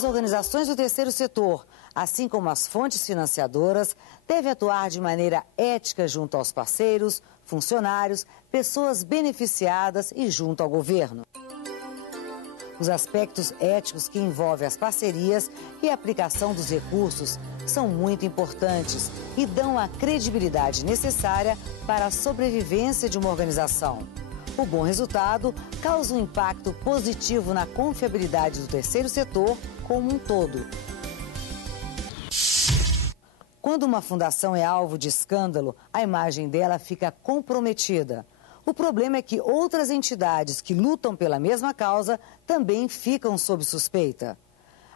as organizações do terceiro setor, assim como as fontes financiadoras, devem atuar de maneira ética junto aos parceiros, funcionários, pessoas beneficiadas e junto ao governo. Os aspectos éticos que envolvem as parcerias e a aplicação dos recursos são muito importantes e dão a credibilidade necessária para a sobrevivência de uma organização. O bom resultado causa um impacto positivo na confiabilidade do terceiro setor como um todo. Quando uma fundação é alvo de escândalo, a imagem dela fica comprometida. O problema é que outras entidades que lutam pela mesma causa também ficam sob suspeita.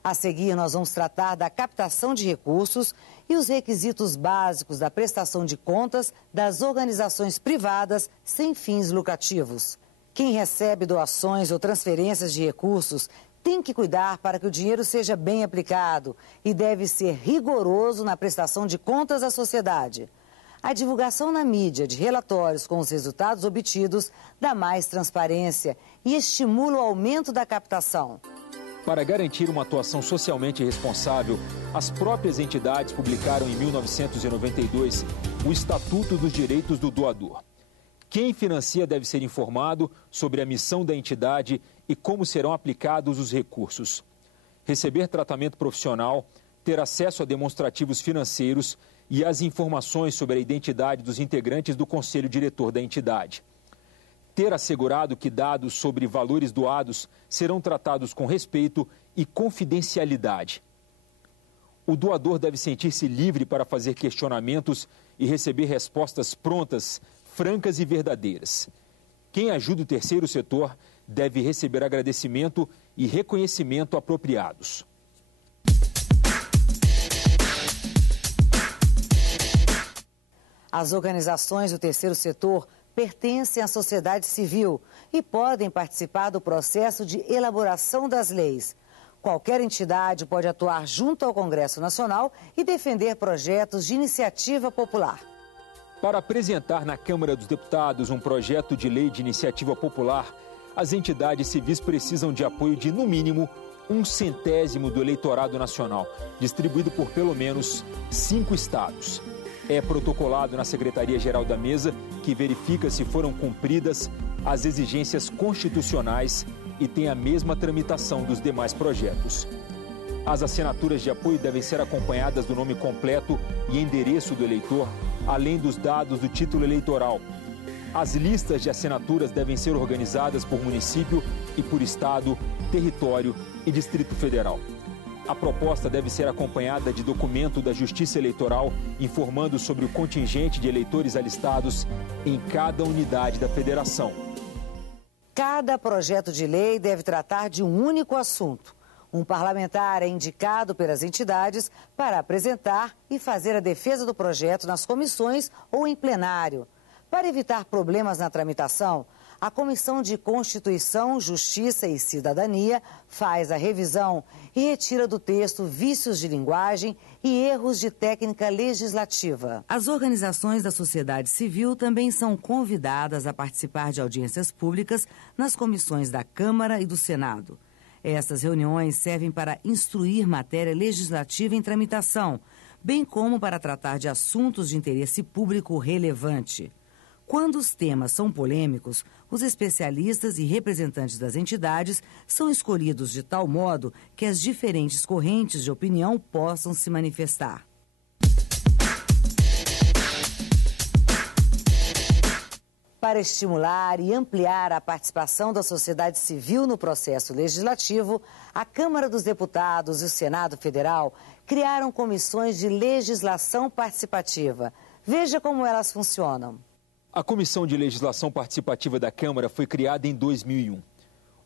A seguir, nós vamos tratar da captação de recursos e os requisitos básicos da prestação de contas das organizações privadas sem fins lucrativos. Quem recebe doações ou transferências de recursos tem que cuidar para que o dinheiro seja bem aplicado e deve ser rigoroso na prestação de contas à sociedade. A divulgação na mídia de relatórios com os resultados obtidos dá mais transparência e estimula o aumento da captação. Para garantir uma atuação socialmente responsável, as próprias entidades publicaram em 1992 o Estatuto dos Direitos do Doador. Quem financia deve ser informado sobre a missão da entidade e como serão aplicados os recursos. Receber tratamento profissional, ter acesso a demonstrativos financeiros e as informações sobre a identidade dos integrantes do conselho diretor da entidade. Ter assegurado que dados sobre valores doados serão tratados com respeito e confidencialidade. O doador deve sentir-se livre para fazer questionamentos e receber respostas prontas, francas e verdadeiras. Quem ajuda o terceiro setor deve receber agradecimento e reconhecimento apropriados. As organizações do terceiro setor pertencem à sociedade civil e podem participar do processo de elaboração das leis. Qualquer entidade pode atuar junto ao Congresso Nacional e defender projetos de iniciativa popular. Para apresentar na Câmara dos Deputados um projeto de lei de iniciativa popular, as entidades civis precisam de apoio de, no mínimo, 1/100º do eleitorado nacional, distribuído por pelo menos 5 estados. É protocolado na Secretaria-Geral da Mesa, que verifica se foram cumpridas as exigências constitucionais e tem a mesma tramitação dos demais projetos. As assinaturas de apoio devem ser acompanhadas do nome completo e endereço do eleitor, além dos dados do título eleitoral. As listas de assinaturas devem ser organizadas por município e por estado, território e Distrito Federal. A proposta deve ser acompanhada de documento da Justiça Eleitoral informando sobre o contingente de eleitores alistados em cada unidade da federação. Cada projeto de lei deve tratar de um único assunto. Um parlamentar é indicado pelas entidades para apresentar e fazer a defesa do projeto nas comissões ou em plenário. Para evitar problemas na tramitação, a Comissão de Constituição, Justiça e Cidadania faz a revisão e retira do texto vícios de linguagem e erros de técnica legislativa. As organizações da sociedade civil também são convidadas a participar de audiências públicas nas comissões da Câmara e do Senado. Essas reuniões servem para instruir matéria legislativa em tramitação, bem como para tratar de assuntos de interesse público relevante. Quando os temas são polêmicos, os especialistas e representantes das entidades são escolhidos de tal modo que as diferentes correntes de opinião possam se manifestar. Para estimular e ampliar a participação da sociedade civil no processo legislativo, a Câmara dos Deputados e o Senado Federal criaram comissões de legislação participativa. Veja como elas funcionam. A Comissão de Legislação Participativa da Câmara foi criada em 2001.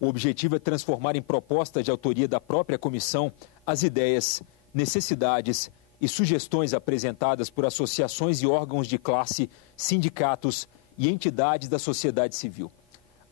O objetivo é transformar em proposta de autoria da própria comissão as ideias, necessidades e sugestões apresentadas por associações e órgãos de classe, sindicatos e entidades da sociedade civil.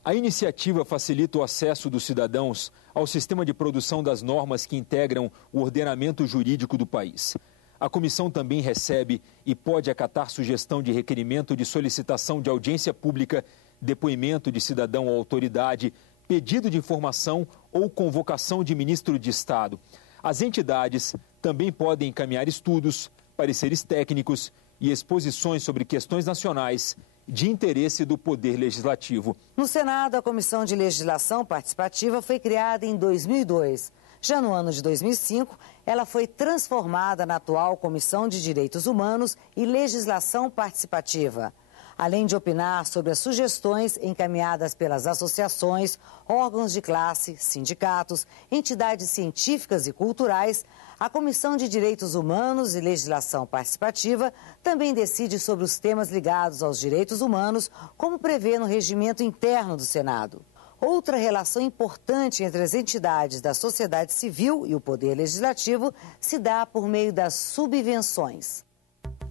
A iniciativa facilita o acesso dos cidadãos ao sistema de produção das normas que integram o ordenamento jurídico do país. A comissão também recebe e pode acatar sugestão de requerimento de solicitação de audiência pública, depoimento de cidadão ou autoridade, pedido de informação ou convocação de ministro de Estado. As entidades também podem encaminhar estudos, pareceres técnicos e exposições sobre questões nacionais de interesse do Poder Legislativo. No Senado, a Comissão de Legislação Participativa foi criada em 2002. Já no ano de 2005, ela foi transformada na atual Comissão de Direitos Humanos e Legislação Participativa. Além de opinar sobre as sugestões encaminhadas pelas associações, órgãos de classe, sindicatos, entidades científicas e culturais, a Comissão de Direitos Humanos e Legislação Participativa também decide sobre os temas ligados aos direitos humanos, como prevê no regimento interno do Senado. Outra relação importante entre as entidades da sociedade civil e o Poder Legislativo se dá por meio das subvenções.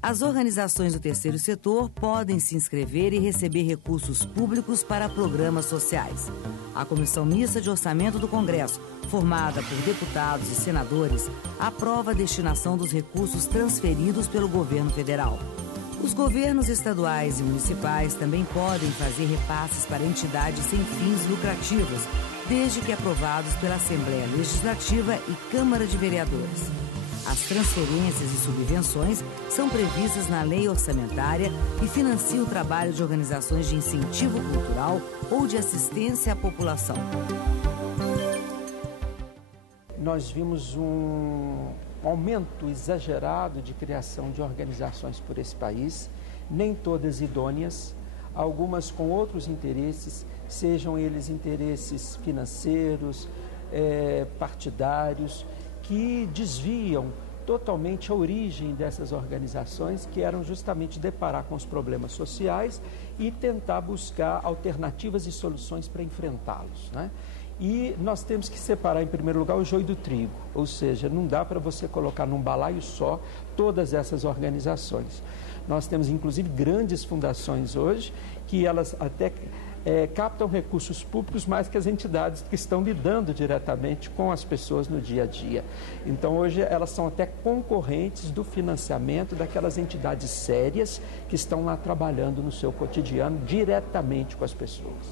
As organizações do terceiro setor podem se inscrever e receber recursos públicos para programas sociais. A Comissão Mista de Orçamento do Congresso, formada por deputados e senadores, aprova a destinação dos recursos transferidos pelo governo federal. Os governos estaduais e municipais também podem fazer repasses para entidades sem fins lucrativos, desde que aprovados pela Assembleia Legislativa e Câmara de Vereadores. As transferências e subvenções são previstas na lei orçamentária e financiam o trabalho de organizações de incentivo cultural ou de assistência à população. Nós vimos um aumento exagerado de criação de organizações por esse país, nem todas idôneas, algumas com outros interesses, sejam eles interesses financeiros, partidários, que desviam totalmente a origem dessas organizações, que eram justamente deparar com os problemas sociais e tentar buscar alternativas e soluções para enfrentá-los, né? E nós temos que separar, em primeiro lugar, o joio do trigo, ou seja, não dá para você colocar num balaio só todas essas organizações. Nós temos, inclusive, grandes fundações hoje, que elas até captam recursos públicos mais que as entidades que estão lidando diretamente com as pessoas no dia a dia. Então, hoje, elas são até concorrentes do financiamento daquelas entidades sérias que estão lá trabalhando no seu cotidiano diretamente com as pessoas.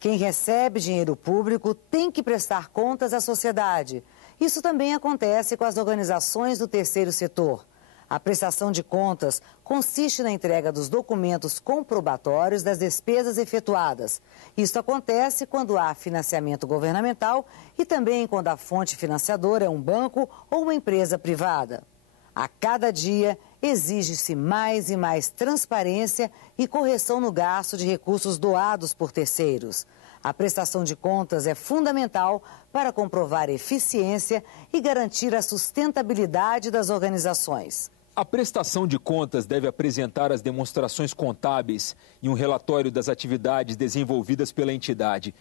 Quem recebe dinheiro público tem que prestar contas à sociedade. Isso também acontece com as organizações do terceiro setor. A prestação de contas consiste na entrega dos documentos comprobatórios das despesas efetuadas. Isso acontece quando há financiamento governamental e também quando a fonte financiadora é um banco ou uma empresa privada. A cada dia, exige-se mais e mais transparência e correção no gasto de recursos doados por terceiros. A prestação de contas é fundamental para comprovar eficiência e garantir a sustentabilidade das organizações. A prestação de contas deve apresentar as demonstrações contábeis e um relatório das atividades desenvolvidas pela entidade.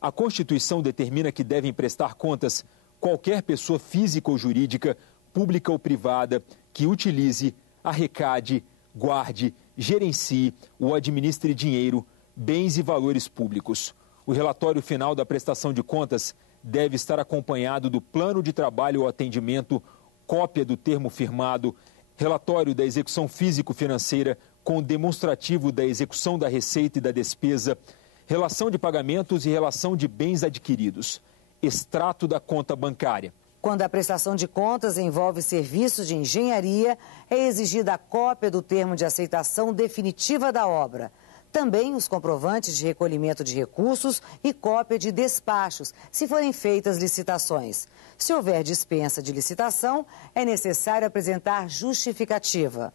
A Constituição determina que devem prestar contas qualquer pessoa física ou jurídica, pública ou privada, que utilize, arrecade, guarde, gerencie ou administre dinheiro, bens e valores públicos. O relatório final da prestação de contas deve estar acompanhado do plano de trabalho ou atendimento, cópia do termo firmado, relatório da execução físico-financeira com demonstrativo da execução da receita e da despesa, relação de pagamentos e relação de bens adquiridos, extrato da conta bancária. Quando a prestação de contas envolve serviços de engenharia, é exigida a cópia do termo de aceitação definitiva da obra. Também os comprovantes de recolhimento de recursos e cópia de despachos, se forem feitas licitações. Se houver dispensa de licitação, é necessário apresentar justificativa.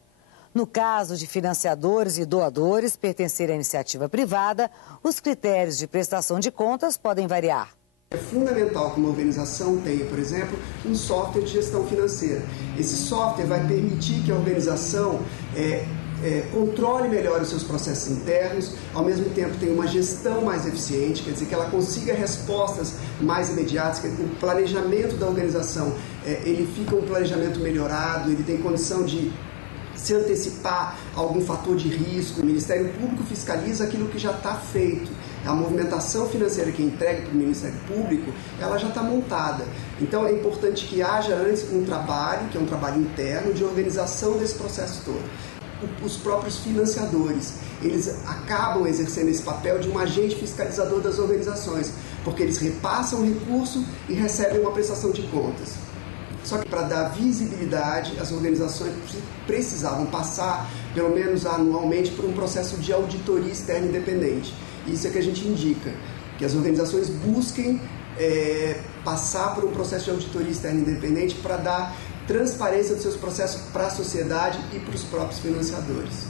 No caso de financiadores e doadores pertencerem à iniciativa privada, os critérios de prestação de contas podem variar. É fundamental que uma organização tenha, por exemplo, um software de gestão financeira. Esse software vai permitir que a organização controle melhor os seus processos internos, ao mesmo tempo tenha uma gestão mais eficiente, quer dizer, que ela consiga respostas mais imediatas, que o planejamento da organização, ele fica um planejamento melhorado, ele tem condição de se antecipar a algum fator de risco. O Ministério Público fiscaliza aquilo que já está feito. A movimentação financeira que é entregue para o Ministério Público, ela já está montada. Então é importante que haja antes um trabalho, que é um trabalho interno, de organização desse processo todo. os próprios financiadores. Eles acabam exercendo esse papel de um agente fiscalizador das organizações, porque eles repassam o recurso e recebem uma prestação de contas. Só que para dar visibilidade, as organizações precisavam passar, pelo menos anualmente, por um processo de auditoria externa independente. Isso é que a gente indica, que as organizações busquem passar por um processo de auditoria externa independente para dar transparência dos seus processos para a sociedade e para os próprios financiadores.